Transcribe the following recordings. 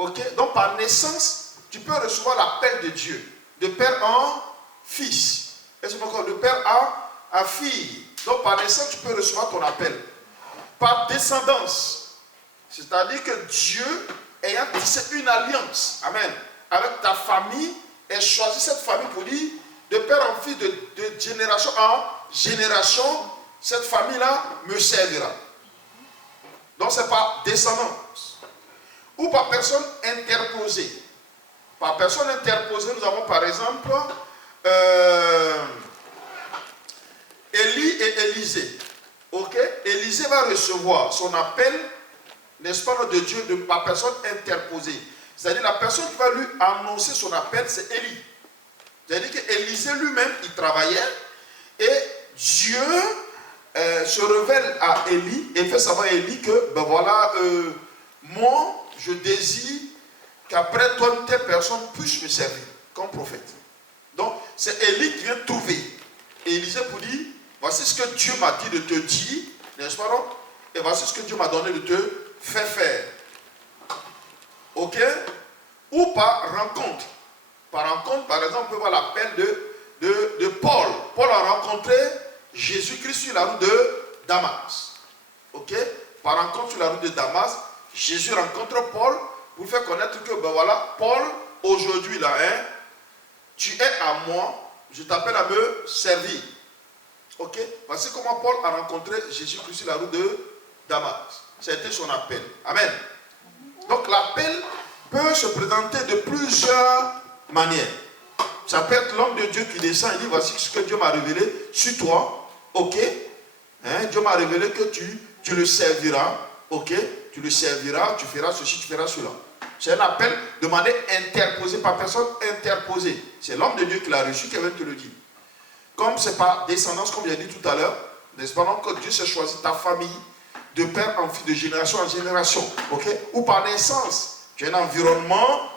Ok? Donc par naissance, tu peux recevoir l'appel de Dieu. De père en fils. Est-ce que encore de père en fille. Donc par naissance, tu peux recevoir ton appel. Par descendance. C'est-à-dire que Dieu, ayant tissé une alliance, amen, avec ta famille, et choisi cette famille pour dire, de père en fils, de génération en génération, cette famille-là me servira. Donc c'est par descendance. Ou par personne interposée. Par personne interposée, nous avons par exemple Élie et Élisée. Ok? Élisée va recevoir son appel, n'est-ce pas, de Dieu, par personne interposée. C'est-à-dire la personne qui va lui annoncer son appel, c'est Élie. C'est-à-dire qu'Élisée lui-même, il travaillait et Dieu se révèle à Élie et fait savoir à Élie que, ben voilà, moi, je désire qu'après toi, une telle personne puisse me servir comme prophète. Donc, c'est Élie qui vient trouver Élisée pour dire, voici ce que Dieu m'a dit de te dire, n'est-ce pas, non? Et voici ce que Dieu m'a donné de te faire. Ok? Ou par rencontre. Par rencontre, par exemple, on peut voir l'appel de Paul. Paul a rencontré Jésus-Christ sur la route de Damas. Ok? Par rencontre sur la route de Damas, Jésus rencontre Paul pour faire connaître que, ben voilà, Paul, aujourd'hui là, hein, tu es à moi, je t'appelle à me servir. Ok? Voici comment Paul a rencontré Jésus-Christ sur la route de Damas. C'était son appel. Amen. Donc l'appel peut se présenter de plusieurs manières. Ça peut être l'homme de Dieu qui descend et dit, voici ce que Dieu m'a révélé sur toi. Ok? Hein? Dieu m'a révélé que tu le serviras. Ok? Tu le serviras, tu feras ceci, tu feras cela. C'est un appel de manière interposée, par personne interposée. C'est l'homme de Dieu qui l'a reçu qui vient te le dire. Comme c'est par descendance, comme j'ai dit tout à l'heure, n'est-ce pas, donc, que Dieu s'est choisi ta famille, de père en fils, de génération en génération. Ok? Ou par naissance, tu as un environnement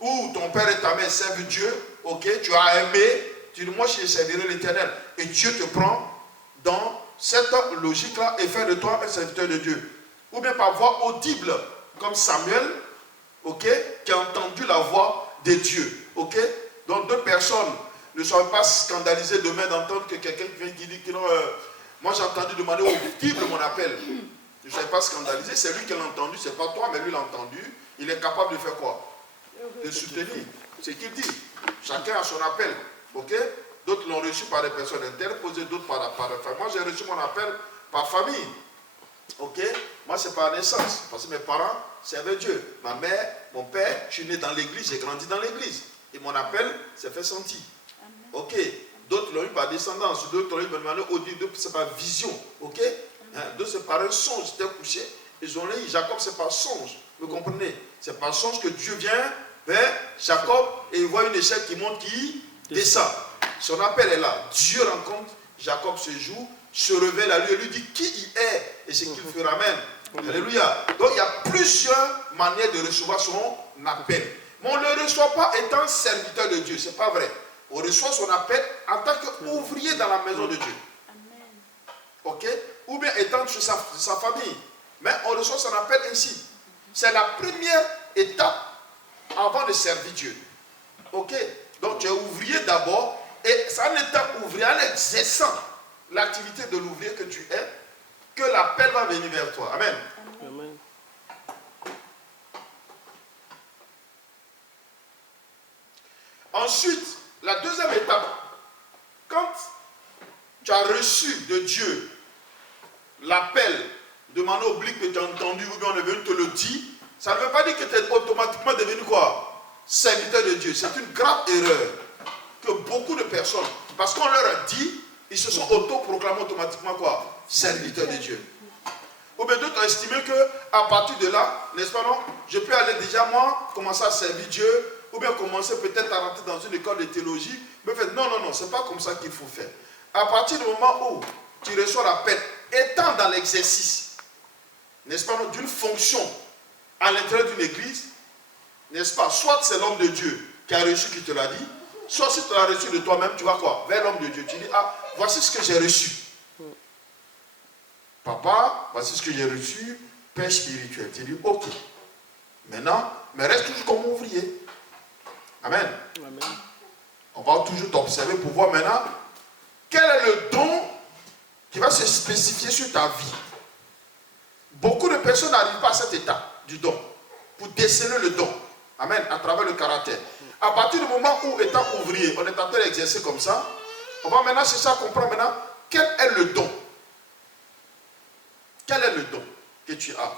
où ton père et ta mère servent Dieu. Ok? Tu as aimé, tu dis, moi je servirai l'Éternel. Et Dieu te prend dans cette logique-là et fait de toi un serviteur de Dieu. Ou bien par voix audible, comme Samuel, ok, qui a entendu la voix de Dieu. Ok? Donc deux personnes ne soient pas scandalisées demain d'entendre que quelqu'un vient qui dit que non, moi j'ai entendu demander audible mon appel. Ne soyez pas scandalisés, c'est lui qui l'a entendu, c'est pas toi, mais lui l'a entendu. Il est capable de faire quoi? De soutenir. C'est ce qu'il dit. Chacun a son appel. Ok? D'autres l'ont reçu par des personnes interposées, d'autres par la famille. Moi j'ai reçu mon appel par famille. Ok? Moi c'est par naissance. Parce que mes parents servaient Dieu. Ma mère, mon père, je suis né dans l'église, j'ai grandi dans l'église. Et mon appel s'est fait sentir. Ok? D'autres l'ont eu par descendance, d'autres l'ont eu par manière audible, d'autres c'est par vision. Ok? D'autres c'est par un songe, j'étais couché. Ils ont dit, Jacob c'est par songe. Vous comprenez? C'est par songe que Dieu vient vers Jacob et il voit une échelle qui monte, qui descend. Son appel est là. Dieu rencontre Jacob ce jour, se révèle à lui et lui dit qui il est et ce qu'il fera même. Alléluia. Donc il y a plusieurs manières de recevoir son appel. Mais on ne le reçoit pas étant serviteur de Dieu, c'est pas vrai. On reçoit son appel en tant qu'ouvrier dans la maison de Dieu. Amen. Ok? Ou bien étant chez sa famille. Mais on reçoit son appel ainsi. C'est la première étape avant de servir Dieu. Ok? Donc tu es ouvrier d'abord. Et c'est en étant ouvrier, en exerçant l'activité de l'ouvrier que tu es, que l'appel va venir vers toi. Amen. Amen. Ensuite, la deuxième étape, quand tu as reçu de Dieu l'appel de manière oblique que tu as entendu ou bien on est venu te le dire, ça ne veut pas dire que tu es automatiquement devenu quoi? Serviteur de Dieu. C'est une grave erreur que beaucoup de personnes, parce qu'on leur a dit, ils se sont autoproclamés automatiquement quoi? Serviteurs de Dieu. Ou bien d'autres ont estimé qu'à partir de là, n'est-ce pas non? Je peux aller déjà moi, commencer à servir Dieu, ou bien commencer peut-être à rentrer dans une école de théologie. Mais en fait, non, ce n'est pas comme ça qu'il faut faire. À partir du moment où tu reçois l'appel, étant dans l'exercice, n'est-ce pas, d'une fonction à l'intérieur d'une église, n'est-ce pas, soit c'est l'homme de Dieu qui a reçu, qui te l'a dit, soit si tu l'as reçu de toi-même, tu vas quoi? Vers l'homme de Dieu. Tu dis, ah, voici ce que j'ai reçu. Papa, voici ce que j'ai reçu, père spirituel. Tu dis, ok. Maintenant, mais reste toujours comme ouvrier. Amen. Amen. On va toujours t'observer pour voir maintenant quel est le don qui va se spécifier sur ta vie. Beaucoup de personnes n'arrivent pas à cet état du don, pour déceler le don. Amen, à travers le caractère. À partir du moment où, étant ouvrier, on est en train d'exercer comme ça, on va maintenant chercher à comprendre maintenant quel est le don. Quel est le don que tu as?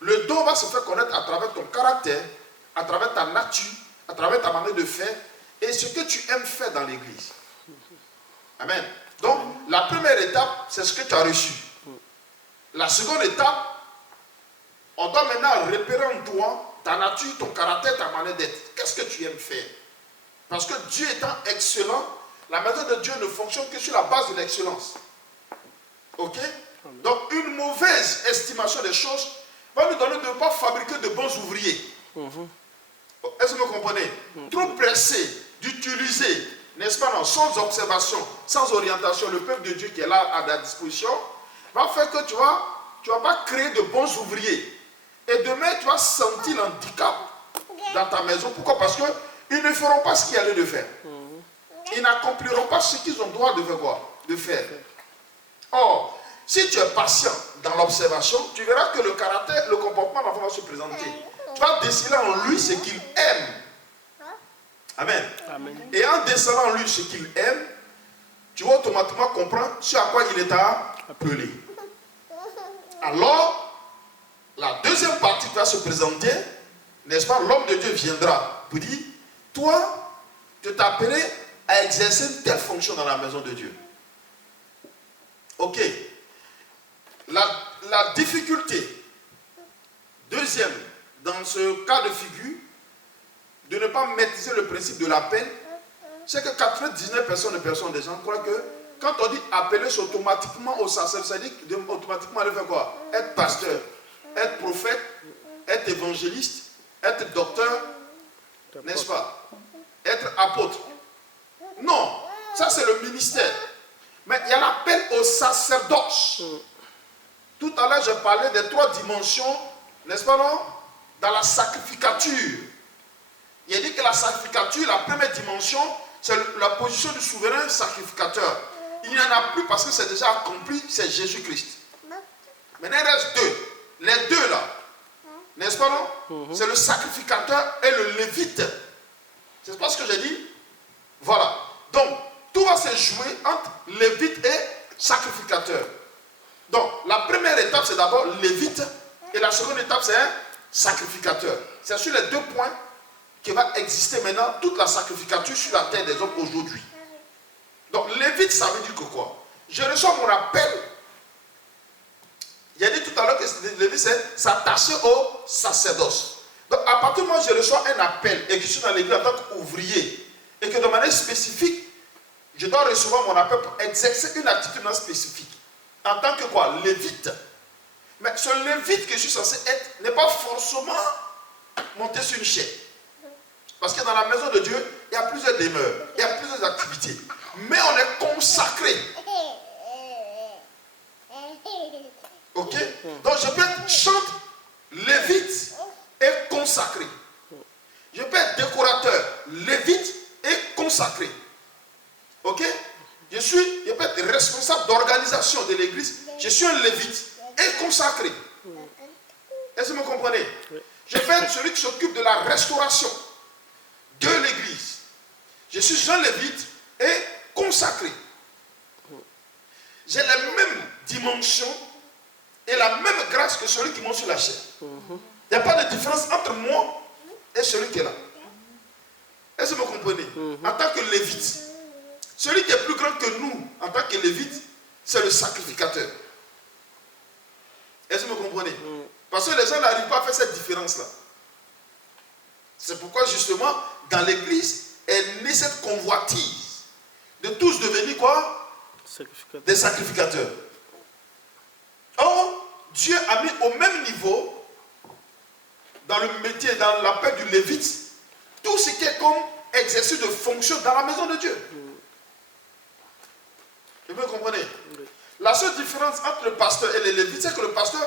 Le don va se faire connaître à travers ton caractère, à travers ta nature, à travers ta manière de faire et ce que tu aimes faire dans l'église. Amen. Donc, la première étape, c'est ce que tu as reçu. La seconde étape, on doit maintenant repérer en toi ta nature, ton caractère, ta manière d'être. Qu'est-ce que tu aimes faire? Parce que Dieu étant excellent, la maison de Dieu ne fonctionne que sur la base de l'excellence. Ok? Donc, une mauvaise estimation des choses va nous donner de ne pas fabriquer de bons ouvriers. Est-ce que vous comprenez? Trop pressé d'utiliser, n'est-ce pas, non, sans observation, sans orientation, le peuple de Dieu qui est là à ta disposition, va faire que tu vas pas créer de bons ouvriers. Et demain, tu vas sentir l'handicap dans ta maison. Pourquoi? Parce qu'ils ne feront pas ce qu'il y a lieu de faire. Ils n'accompliront pas ce qu'ils ont droit de faire quoi? De faire. Or, si tu es patient dans l'observation, tu verras que le caractère, le comportement de l'enfant va se présenter. Tu vas déceler en lui ce qu'il aime. Amen. Amen. Et en décelant en lui ce qu'il aime, tu vas automatiquement comprendre ce à quoi il est appelé. Alors, la deuxième partie qui va se présenter, n'est-ce pas, l'homme de Dieu viendra pour dire, toi, tu t'es appelé à exercer une telle fonction dans la maison de Dieu. Ok. La difficulté, deuxième, dans ce cas de figure, de ne pas maîtriser le principe de l'appel, c'est que 99% de personnes, des gens croient que quand on dit appeler, c'est automatiquement au sacerdoce, ça dit automatiquement aller faire quoi? Être pasteur, être prophète, être évangéliste, être docteur, n'est-ce pas? Être apôtre. Non, ça c'est le ministère. Mais il y a l'appel au sacerdoce. Tout à l'heure, je parlais des 3 dimensions, n'est-ce pas, non? Dans la sacrificature. Il a dit que la sacrificature, la première dimension, c'est la position du souverain sacrificateur. Il n'y en a plus parce que c'est déjà accompli, c'est Jésus-Christ. Maintenant, il reste 2. Les 2 là, n'est-ce pas, non? C'est le sacrificateur et le lévite. C'est pas ce que j'ai dit? Voilà. Donc, tout va se jouer entre lévite et sacrificateur. Donc, la première étape, c'est d'abord lévite, et la seconde étape, c'est un sacrificateur. C'est sur les 2 points que va exister maintenant toute la sacrificature sur la terre des hommes aujourd'hui. Donc, lévite, ça veut dire que quoi? Je reçois mon appel. Il a dit tout à l'heure que lévite, c'est s'attacher au sacerdoce. Donc, à partir du moment où je reçois un appel et que je suis dans l'église en tant qu'ouvrier, et que de manière spécifique, je dois recevoir mon appel pour exercer une activité spécifique. En tant que quoi? Lévite. Mais ce lévite que je suis censé être n'est pas forcément monté sur une chaise. Parce que dans la maison de Dieu, il y a plusieurs demeures, il y a plusieurs activités. Mais on est consacré. Ok? Donc je peux être chanteur, lévite et consacré. Je peux être décorateur, lévite et consacré. Ok? Je peux être responsable d'organisation de l'église. Je suis un lévite et consacré. Est-ce que vous me comprenez? Je peux être celui qui s'occupe de la restauration de l'église. Je suis un lévite et consacré. J'ai les mêmes dimensions et la même grâce que celui qui monte sur la chaise. Il n'y a pas de différence entre moi et celui qui est là. Est-ce que vous me comprenez? En tant que lévite, celui qui est plus grand que nous, en tant que lévite, c'est le sacrificateur. Est-ce que vous me comprenez? Parce que les gens n'arrivent pas à faire cette différence-là. C'est pourquoi justement, dans l'église, est née cette convoitise de tous devenir quoi? Des sacrificateurs. Or, Dieu a mis au même niveau, dans le métier, dans l'appel du lévite, tout ce qui est comme exercice de fonction dans la maison de Dieu. Vous me comprenez? La seule différence entre le pasteur et le lévite, c'est que le pasteur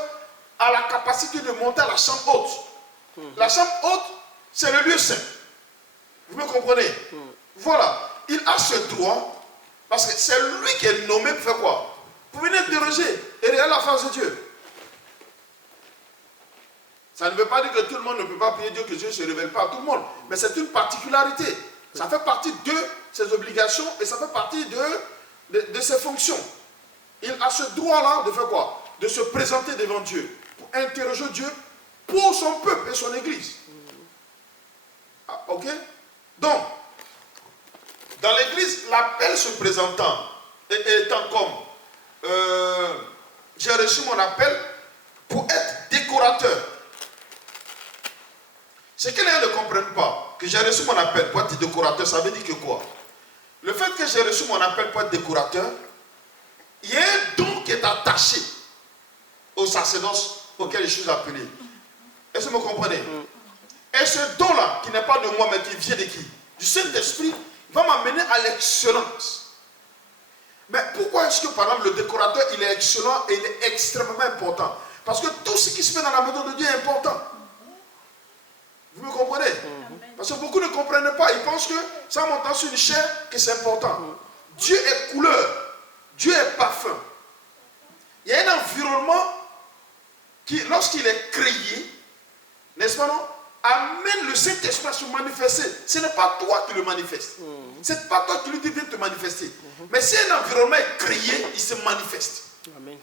a la capacité de monter à la chambre haute. La chambre haute, c'est le lieu saint. Vous me comprenez? Voilà. Il a ce droit, parce que c'est lui qui est nommé pour faire quoi? Pour venir interroger et regarder la face de Dieu. Ça ne veut pas dire que tout le monde ne peut pas prier Dieu, que Dieu ne se révèle pas à tout le monde. Mais c'est une particularité. Ça fait partie de ses obligations et ça fait partie de ses fonctions. Il a ce droit-là de faire quoi? De se présenter devant Dieu, pour interroger Dieu pour son peuple et son église. Ah, ok? Donc, dans l'église, l'appel se présentant, étant comme j'ai reçu mon appel pour être décorateur. C'est que les gens ne comprennent pas que j'ai reçu mon appel pour être décorateur, ça veut dire que quoi? Le fait que j'ai reçu mon appel pour être décorateur, il y a un don qui est attaché au sacerdoce auquel je suis appelé. Est-ce que vous me comprenez? Et ce don-là, qui n'est pas de moi, mais qui vient de qui? Du Saint-Esprit, va m'amener à l'excellence. Mais pourquoi est-ce que, par exemple, le décorateur, il est excellent et il est extrêmement important? Parce que tout ce qui se fait dans la maison de Dieu est important. Vous me comprenez? Parce que beaucoup ne comprennent pas. Ils pensent que ça monte sur une chair, que c'est important. Dieu est couleur. Dieu est parfum. Il y a un environnement qui, lorsqu'il est créé, n'est-ce pas non, amène le Saint-Esprit à se manifester. Ce n'est pas toi qui le manifestes. Ce n'est pas toi qui lui dis de te manifester. Mais si un environnement est créé, il se manifeste. Amen.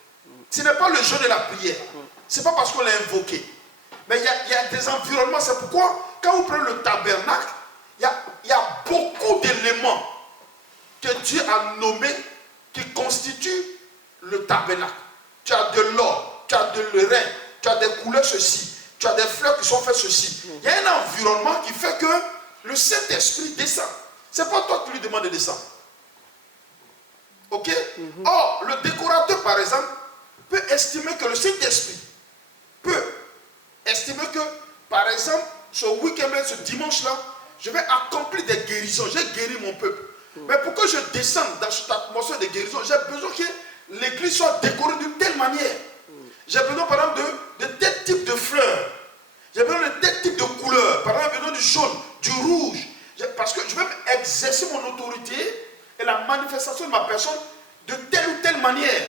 Ce n'est pas le jeu de la prière. Ce n'est pas parce qu'on l'a invoqué. Mais il y a des environnements. C'est pourquoi, quand vous prenez le tabernacle, il y a beaucoup d'éléments que Dieu a nommés qui constituent le tabernacle. Tu as de l'or, tu as de l'airain, tu as des couleurs ceci, tu as des fleurs qui sont faites ceci. Il y a un environnement qui fait que le Saint-Esprit descend. Ce n'est pas toi qui lui demandes de descendre. Ok? Or, le décorateur, par exemple, peut estimer que le Saint-Esprit peut estimer que, par exemple, ce week-end, ce dimanche-là, je vais accomplir des guérisons. J'ai guéri mon peuple. Mais pour que je descende dans cette atmosphère de guérison, j'ai besoin que l'église soit décorée d'une telle manière. J'ai besoin, par exemple, de tel type de fleurs. J'ai besoin de tel type de couleurs. Par exemple, j'ai besoin du jaune, du rouge. Parce que je veux exercer mon autorité et la manifestation de ma personne de telle ou telle manière.